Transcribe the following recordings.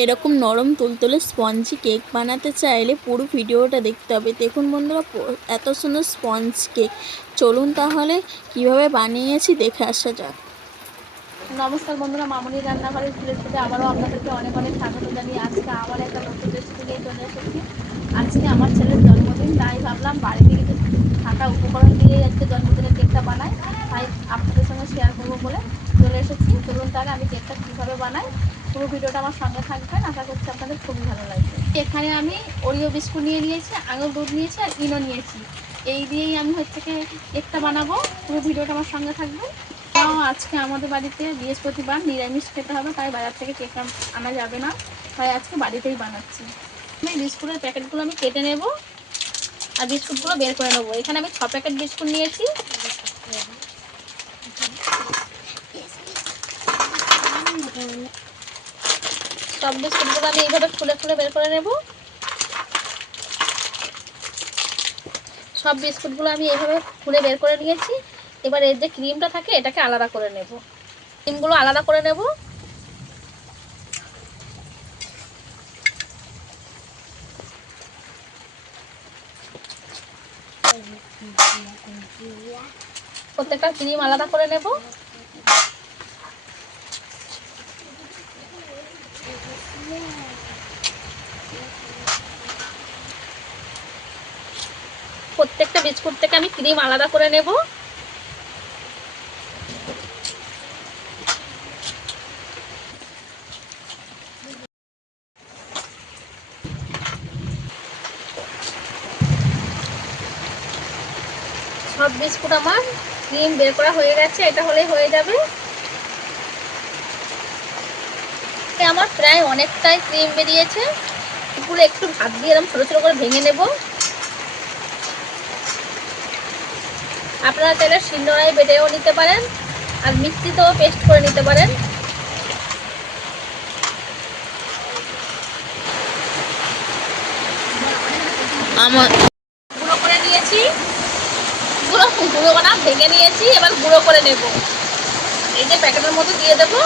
এরকম নরম তুলতুলে স্পঞ্জি কেক বানাতে চাইলে পুরো ভিডিওটা দেখতে হবে। দেখুন বন্ধুরা, এত সুন্দর স্পঞ্জ কেক। চলুন তাহলে কিভাবে বানিয়েছি দেখে আসা যাক। নমস্কার বন্ধুরা, মামনির রান্নাঘরের রেসিপিতে আবারও আপনাদেরকে অনেক অনেক স্বাগত জানিয়ে আজকে আবার একটা নতুন রেসিপি নিয়ে চলে এসেছি। আজকে আমার ছেলের জন্মদিন, তাই ভাবলাম বাড়িতে কিছু থাকা উপকরণ দিয়ে আজকে জন্মদিনের কেকটা বানাই, তাই আপনাদের সঙ্গে শেয়ার করবো বলে চলে এসেছি। চলুন তাহলে আমি কেকটা কীভাবে বানাই, পুরো ভিডিওটা আমার সঙ্গে থাকবেন, আশা করছি আপনাদের খুবই ভালো লাগবে। এখানে আমি ওরিও বিস্কুট নিয়ে নিয়েছি, আঙুর দুধ নিয়েছি আর ইনো নিয়েছি। এই দিয়েই আমি কেকটা বানাবো, পুরো ভিডিওটা আমার সঙ্গে থাকবে। আজকে আমাদের বাড়িতে বৃহস্পতিবার নিরামিষ খেতে হবে, তাই বাজার থেকে কেক আনা যাবে না, তাই আজকে বাড়িতেই বানাচ্ছি। আমি বিস্কুটের প্যাকেটগুলো আমি কেটে নেব আর বিস্কুটগুলো বের করে নেবো। এখানে আমি 6 প্যাকেট বিস্কুট নিয়েছি। সব বিস্কুটগুলো আমি এইভাবে খুলে খুলে বের করে নেব। সব বিস্কুটগুলো আমি এইভাবে খুলে বের করে নিয়েছি। এবার এর যে ক্রিমটা থাকে এটাকে আলাদা করে নেব। ক্রিমগুলো আলাদা করে নেব। প্রত্যেকটা ক্রিম আলাদা করে নেব। প্রত্যেকটা বিস্কুট থেকে আমি ক্রিম আলাদা করে নেব। সব বিস্কুট আমার ক্রিম বের করা হয়ে গেছে, এটা হলেই হয়ে যাবে। আমার প্রায় অনেকটাই ক্রিম বেরিয়েছে। এগুলো একটু হাত দিয়ে এরকম ছোটো ছোটো করে ভেঙে নেব। আপনারা চাইলে শিলনোড়ায় বেটেও নিতে পারেন আর মিক্সিতেও পেস্ট করে নিতে পারেন। আমার গুঁড়ো করে নিয়েছি, গুঁড়ো না ভেঙে নিয়েছি, এবার গুঁড়ো করে নেব। এই যে প্যাকেটের মধ্যে দিয়ে দেবো,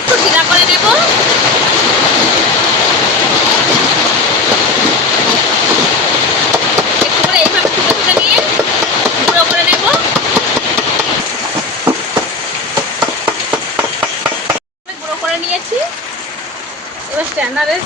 একটু ঢিলা করে নেব। একটু করে এইভাবে তুলে তুলে নিয়ে গুঁড়ো করে নেব। গুঁড়ো করে নিয়েছি। এবার স্ট্যান্ডারের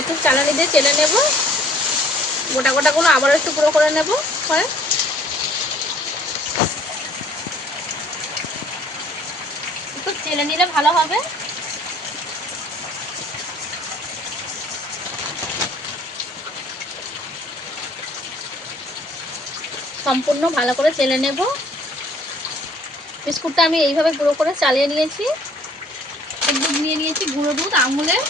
একটু চালানি দিয়ে চেলে নেব। গোটা গোটাগুলো আবার একটু গুঁড়ো করে নেব। পরে একটু চেলে নিলে ভালো হবে। সম্পূর্ণ ভালো করে চেলে নেব। বিস্কুটটা আমি এইভাবে গুঁড়ো করে চালিয়ে নিয়েছি। দুধ নিয়ে নিয়েছি, গুঁড়ো দুধ আমুলের।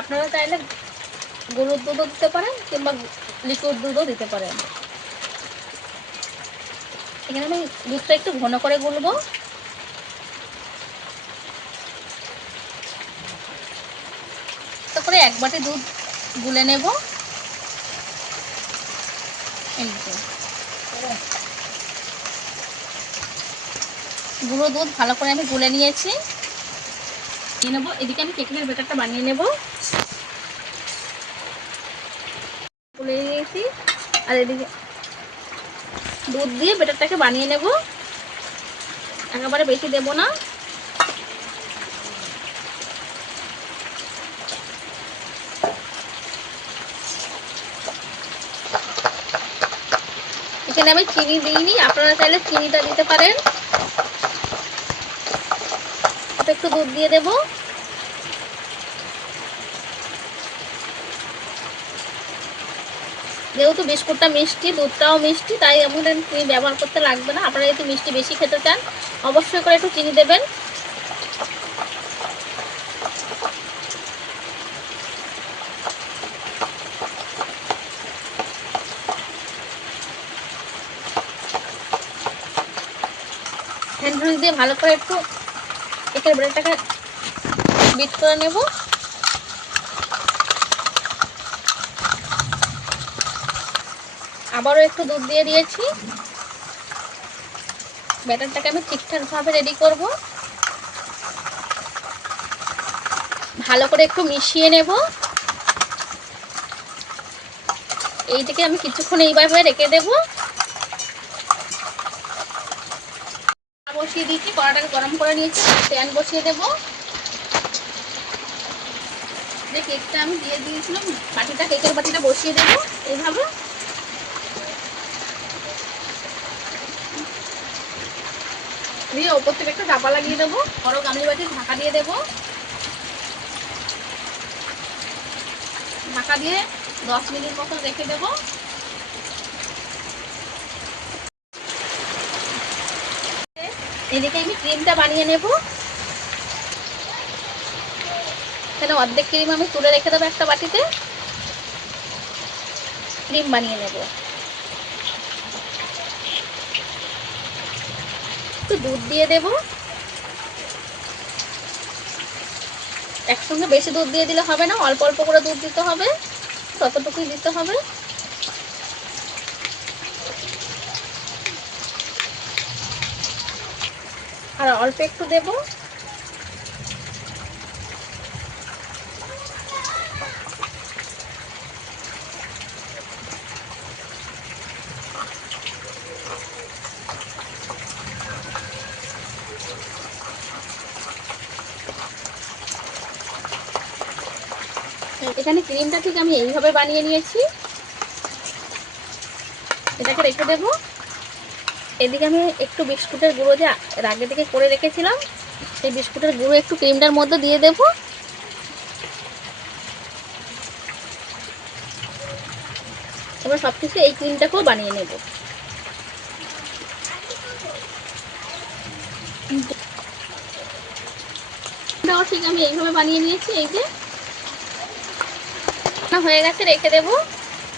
আপনারা চাইলে গরুর দুধও দিতে পারেন কিংবা লিকুইড দুধও দিতে পারেন। এখানে আমি দুধটা একটু ঘন করে গুলবো। তারপরে 1 বাটি দুধ গুলে নেব। গুঁড়ো দুধ ভালো করে আমি গুলে নিয়েছি। নিয়ে নেবো। এদিকে আমি কেকের ব্যাটারটা বানিয়ে নেব। গুলে নিয়েছি আর এদিকে দুধ দিয়ে ব্যাটারটাকে বানিয়ে নেব। একেবারে বেশি দেব না। এখানে আমি চিনি দিইনি, আপনারা চাইলে চিনিটা দিতে পারেন। একটু দুধ দিয়ে দেব। যেহেতু বিস্কুটটা মিষ্টি, দুধটাও মিষ্টি, তাই এমন চিনি ব্যবহার করতে লাগবে না। আপনারা যদি মিষ্টি বেশি খেতে চান অবশ্যই করে একটু চিনি দেবেন। হ্যান্ড ব্রুশ দিয়ে ভালো করে একটু কেকের ব্যাটারটাকে বিট করে নেব। আবারও একটু দুধ দিয়ে দিয়েছি। ব্যাটারটাকে আমি ঠিকঠাকভাবে রেডি করব। ভালো করে একটু মিশিয়ে নেব। এইটাকে আমি কিছুক্ষণ এইভাবে রেখে দেব। বসিয়ে দিয়েছি, কড়াটাকে গরম করে নিয়েছি, প্যান বসিয়ে দেব। যে কেকটা আমি দিয়ে দিয়েছিলাম, বাটিটা, কেকের বাটিটা বসিয়ে দেব এইভাবে। দিয়ে ওপর থেকে একটু চাপা লাগিয়ে দেবো, বড় গামলি বাটি ঢাকা দিয়ে দেবো। ঢাকা দিয়ে 10 মিনিট মতো রেখে দেবো। এদিকে আমি ক্রিমটা বানিয়ে নেব। এখানে অর্ধেক ক্রিম আমি তুলে রেখে দেবো একটা বাটিতে। ক্রিম বানিয়ে নেব। একটু দুধ দিয়ে দেব। একসঙ্গে বেশি দুধ দিয়ে দিলে হবে না, অল্প অল্প করে দুধ দিতে হবে, ততটুকুই দিতে হবে। আর অল্প একটু দেব। এখানে ক্রিমটা ঠিক আমি এইভাবে বানিয়ে নিয়েছি। এটাকে রেখে দেব। এদিকে আমি একটু বিস্কুটের গুঁড়ো যে আগে থেকে করে রেখেছিলাম, সেই বিস্কুটের গুঁড়ো একটু ক্রিমটার মধ্যে দিয়ে দেব। এবার সবকিছু এই ক্রিমটাকেও বানিয়ে নেব। ঠিক আমি এইভাবে বানিয়ে নিয়েছি। এই যে হয়ে গেছে, রেখে দেবো।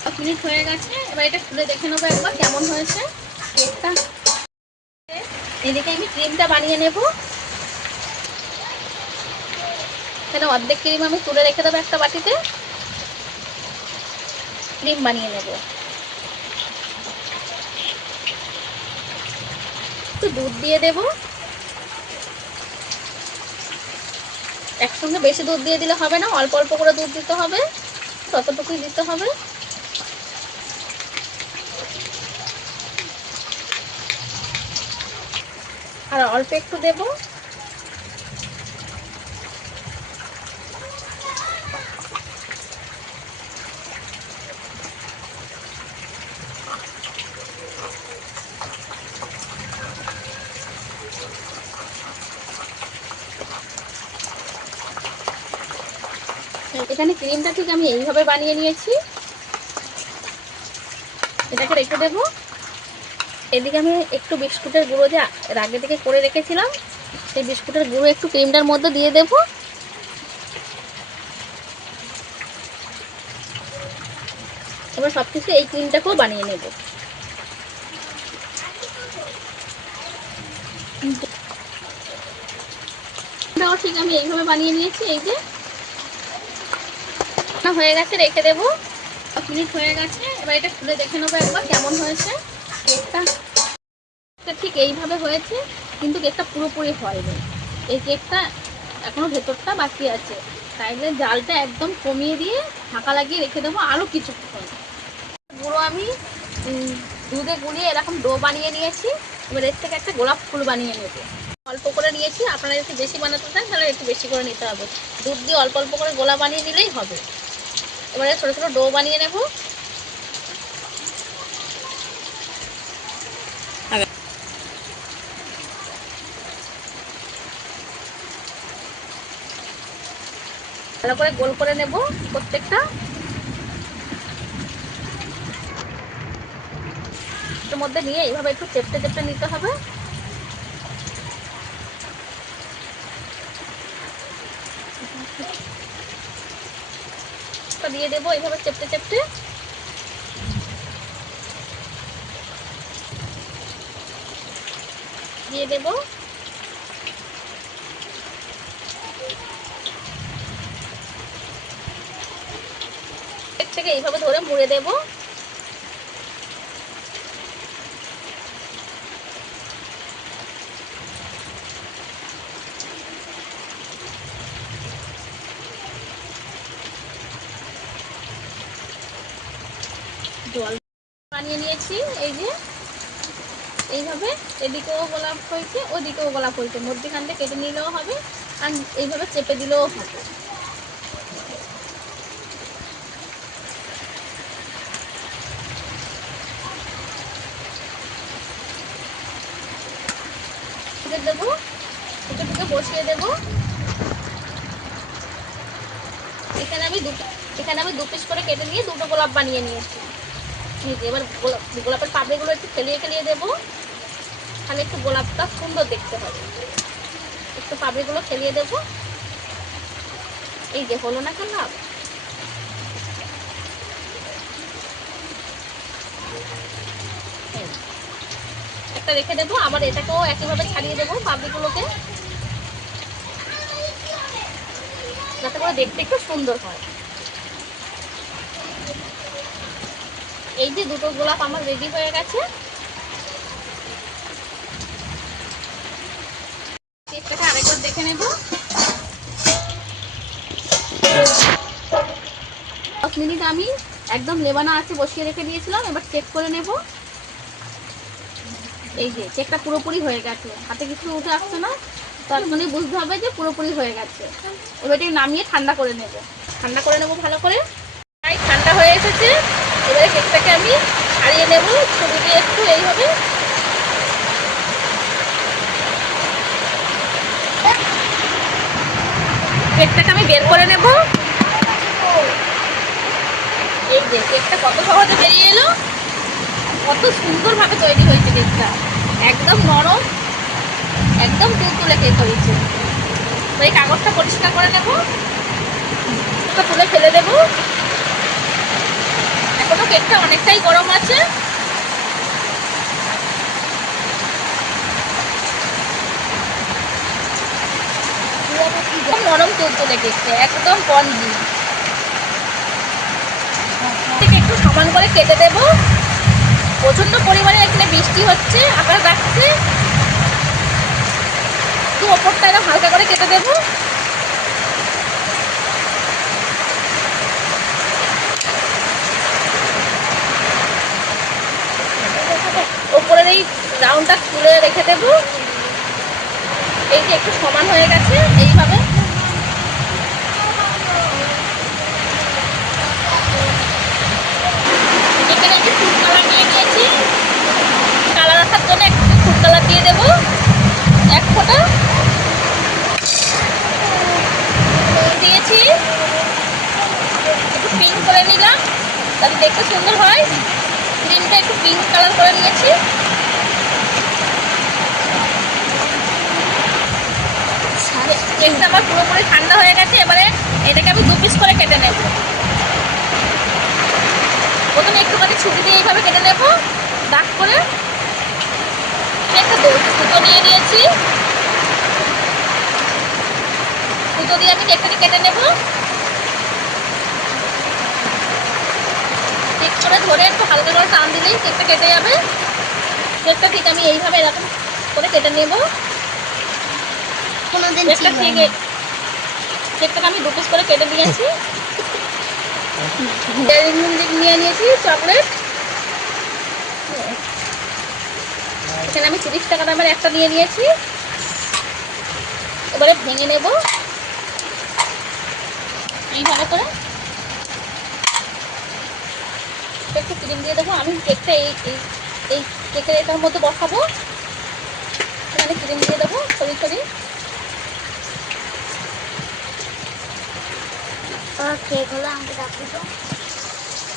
10 মিনিট হয়ে গেছে। এবার এটা খুলে দেখে নেবো একবার কেমন হয়েছে কেকটা। এদিকে আমি ক্রিমটা বানিয়ে নেব। এখানে অর্ধেক ক্রিম আমি তুলে রেখে দেবো একটা বাটিতে। ক্রিম বানিয়ে নেব। একটু দুধ দিয়ে দেব। একসঙ্গে বেশি দুধ দিয়ে দিলে হবে না, অল্প অল্প করে দুধ দিতে হবে, ততটুকুই দিতে হবে। আর অল্প একটু দেব। এখানে ক্রিমটা ঠিক আমি এইভাবে বানিয়ে নিয়েছি। এটাকে রেখে দেব। এদিকে আমি একটু বিস্কুটের গুঁড়ো যে আগে থেকে করে রেখেছিলাম, সেই বিস্কুটের গুঁড়ো একটু ক্রিমটার মধ্যে দিয়ে দেব। এবার সবকিছু এই ক্রিমটাকেও বানিয়ে নেব। ঠিক আমি এইভাবে বানিয়ে নিয়েছি। এই যে হয়ে গেছে, রেখে দেবো। 10 মিনিট হয়ে গেছে। এবার এটা খুলে দেখে নেবো একবার কেমন হয়েছে কেকটা। ঠিক এইভাবে হয়েছে, কিন্তু কেকটা পুরোপুরি হয়নি। এই কেকটা এখনো ভেতরটা বাকি আছে, তাইলে জালটা একদম কমিয়ে দিয়ে ঢাকা লাগিয়ে রেখে দেবো আরও কিছুক্ষণ। গুঁড়ো আমি দুধে গুলিয়ে এরকম ডো বানিয়ে নিয়েছি। এবার এর থেকে একটা গোলাপ ফুল বানিয়ে নেব। অল্প করে নিয়েছি, আপনারা একটু বেশি বানাতে চান তাহলে একটু বেশি করে নিতে হবে। দুধ দিয়ে অল্প অল্প করে গোলা বানিয়ে নিলেই হবে। এবারে ছোটো ছোটো ডো বানিয়ে নেব। ভালো করে গোল করে নেব প্রত্যেকটা। এর মধ্যে নিয়ে এইভাবে একটু চেপটে চেপটে নিতে হবে। দিয়ে দেবো এইভাবে চেপটে চেপটে। দিয়ে দেব। এক থেকে এইভাবে ধরে মুড়ে দেব। বানিয়ে নিয়েছি। এই যে এইভাবে এদিকেও গোলাপ হয়েছে, ওদিকেও গোলাপ হয়েছে, মধ্যখানটা কেটে নিলেও হবে আর এইভাবে চেপে দিলেও হবে। দেবো, টুকে বসিয়ে দেবো। এখানে আমি দু পিস করে কেটে নিয়ে দুটো গোলাপ বানিয়ে নিয়েছি। এবার গোলাপের পাপড়িগুলো একটু খেলিয়ে খেলিয়ে দেবো, তাহলে একটু গোলাপটা সুন্দর দেখতে হবে। একটু পাপড়িগুলো খেলিয়ে দেবো। এই যে হলো না গোলাপ, একটা রেখে দেবো। আবার এটাকেও একইভাবে ছাড়িয়ে দেবো পাপড়িগুলোকে, যাতে করে দেখতে একটু সুন্দর হয়। এই যে দুটো গোলাপ আমার রেডি হয়ে গেছে। এটাকে আরেকবার দেখে নেব। 10 মিনিট আমি একদম লেবানা আছে বসিয়ে রেখে দিয়েছিলাম। এবার চেক করে নেব। এই যে চেকটা পুরোপুরি হয়ে গেছে, হাতে কিছু উঠে আসছে না, তার মানে বুঝতে হবে যে পুরোপুরি হয়ে গেছে। এবার এটাকে নামিয়ে ঠান্ডা করে নেব। ভালো করে। তাই ঠান্ডা হয়ে এসেছে। এবারে কেকটাকে আমি ছাড়িয়ে নেব ছবি দিয়ে একটু এইভাবে। কেকটাকে আমি বের করে নেব। এই যে কেকটা কত সহজে বেরিয়ে এলো, কত সুন্দরভাবে তৈরি হয়েছে কেকটা। একদম নরম, একদম তুলতুলে কেক হয়েছে। তো এই কাগজটা পরিষ্কার করে নেব, তুলে ফেলে দেব। এখনো কেকটা অনেকটাই গরম আছে। নরম তুলতুলে কেকটা, একদম স্পঞ্জি। একটু সমান করে কেটে দেব। প্রচন্ড পরিমাণে এখানে বৃষ্টি হচ্ছে, আকাশ ডাকছে, একটু ওপরটা একদম হালকা করে কেটে দেব। ওপরের এই রাউন্ডটা তুলে রেখে দেব। এই যে একটু সমান হয়ে গেছে এইভাবে। এখানে আমি ফুড কালার নিয়ে নিয়েছি। কালার আসার জন্য একটু ফুড কালার দিয়ে দেবো, 1 ফোঁটা দিয়েছি। একটু পিঙ্ক করে নিলাম যাতে দেখতে সুন্দর হয়। ক্রিমটা একটু পিঙ্ক কালার করে নিয়েছি। কেকটা আমার পুরোপুরি ঠান্ডা হয়ে গেছে। এবারে এটাকে আমি 2 পিস করে কেটে নেব। প্রথমে একটুখানি ছুটি দিয়ে এইভাবে কেটে নেব, দাগ করে। একটা সুতো নিয়ে নিয়েছি, সুতো দিয়ে আমি কেকটাকে কেটে নেব। ঠিক করে ধরে একটু হালকা করে টান দিলেই কেকটা কেটে যাবে। কেকটা ঠিক আমি এইভাবে এরকম করে কেটে নেব। কেকটাকে আমি 2 পিস করে কেটে নিয়েছি। নিয়ে নিয়েছি চকলেট। এখানে আমি 30 টাকা দামের একটা নিয়ে নিয়েছি। এবারে ভেঙে নেব এইভাবে করে। একটু ক্রিম দিয়ে দেবো। আমি কেকটা এই কেকের এটার মধ্যে বসাবো। এখানে ক্রিম দিয়ে দেবো ছড়িয়ে ছড়িয়ে।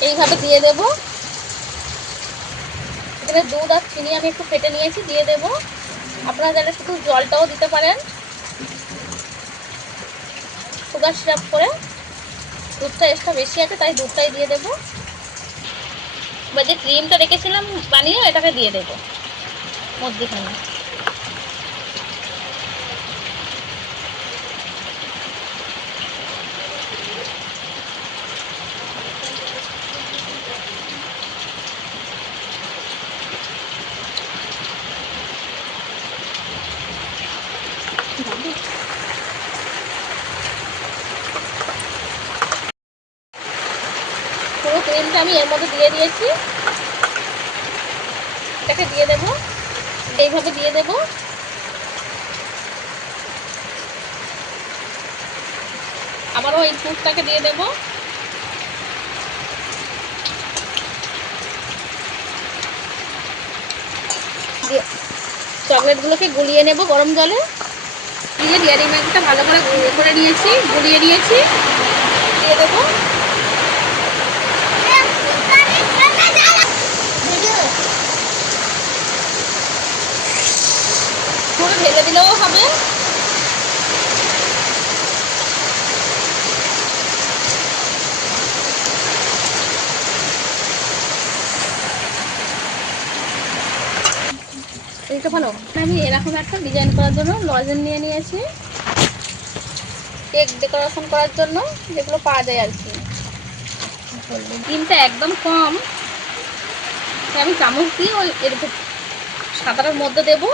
এইভাবে দিয়ে দেব। এখানে দুধ আর চিনি আমি একটু ফেটে নিয়েছি, দিয়ে দেব। আপনারা চাইলে শুধু জলটাও দিতে পারেন, সুগার সিরাপ করে। দুধটা এক্সট্রা বেশি আছে তাই দুধটাই দিয়ে দেবো। এবার যে ক্রিমটা রেখেছিলাম বানিয়ে এটাকে দিয়ে দেবো মধ্যখানে। পুরো ক্রিমটা আমি এর মধ্যে দিয়ে দিয়েছি। এটাকে দিয়ে দেবো, এইভাবে দিয়ে দেবো। আবারও এই পুরটাকে দিয়ে দেবো। চকলেটগুলোকে গুলিয়ে নেব গরম জলে। দিয়ে ডেয়ারি মিল্কটা ভালো করে করে নিয়েছি, গুলিয়ে নিয়েছি, দিয়ে দেবো। পুরো ঢেলে দিলেও হবে। এইটা ভালো। আমি এরকম একটা ডিজাইন করার জন্য লজেন নিয়ে নিয়েছি, কেক ডেকোরেশন করার জন্য যেগুলো পাওয়া যায় আর কি। ডিমটা একদম কম, আমি চামচ দিয়ে ওই এর সাদাটার মধ্যে দেবো।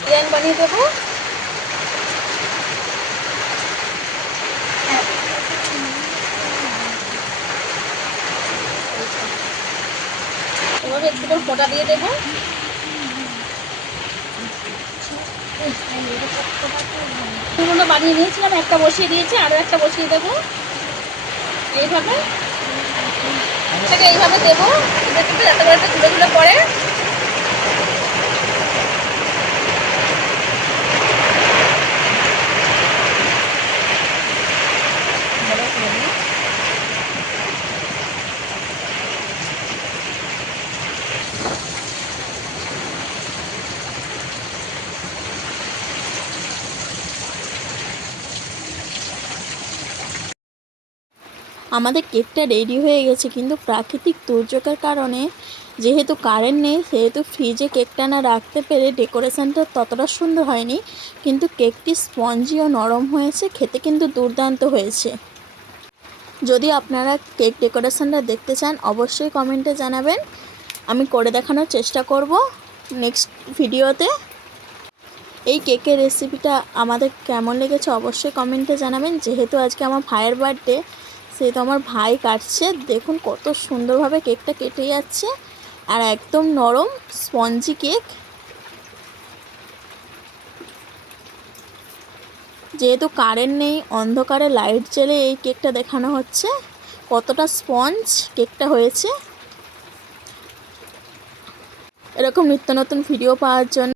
ডিজাইন বানিয়ে দেবো। এভাবে একটু করে ফোঁটা দিয়ে দেবো। দুটো বানিয়ে নিয়েছিলাম, একটা বসিয়ে দিয়েছি, আরও একটা বসিয়ে দেবো। এইভাবে এটাকে এইভাবে দেবো, যাতে করে একটু ধুলে ধুলে পড়ে। আমাদের কেকটা রেডি হয়ে গেছে, কিন্তু প্রাকৃতিক দুর্যোগের কারণে যেহেতু কারেন্ট নেই, সেহেতু ফ্রিজে কেকটা না রাখতে পেরে ডেকোরেশনটা ততটা সুন্দর হয়নি, কিন্তু কেকটি স্পঞ্জি ও নরম হয়েছে, খেতে কিন্তু দুর্দান্ত হয়েছে। যদি আপনারা কেক ডেকোরেশনটা দেখতে চান অবশ্যই কমেন্টে জানাবেন, আমি করে দেখানোর চেষ্টা করব নেক্সট ভিডিওতে। এই কেকের রেসিপিটা আমাদের কেমন লেগেছে অবশ্যই কমেন্টে জানাবেন। যেহেতু আজকে আমার ভাইয়ের বার্থডে, সেহেতু আমার ভাই কাটছে। দেখুন কত সুন্দরভাবে কেকটা কেটে যাচ্ছে, আর একদম নরম স্পঞ্জি কেক। যেহেতু কারেন্ট নেই, অন্ধকারে লাইট জ্বেলে এই কেকটা দেখানো হচ্ছে, কতটা স্পঞ্জ কেকটা হয়েছে। এরকম নিত্য নতুন ভিডিও পাওয়ার জন্য